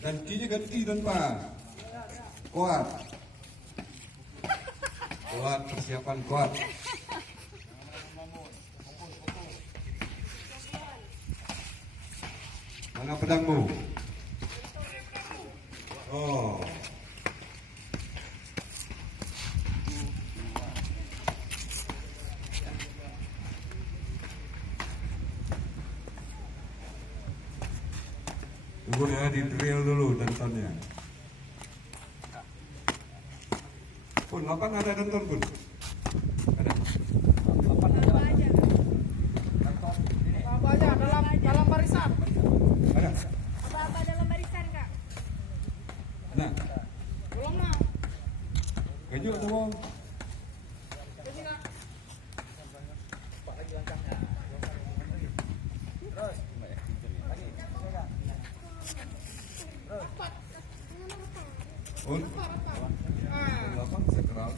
Dan kini ganti dan Pak. Kuat. Kuat, persiapan kuat. Mana pedangmu? Oh. Tunggu ya, di drill dulu dantonnya. Pun, 8 ada danton pun? Ada? 8 aja. Apa aja dalam barisan? Ada? Apa-apa dalam barisan, Kak? Ada? Belum lah. Keju atau mau? Ini Kak. Pun? 8 sekeral.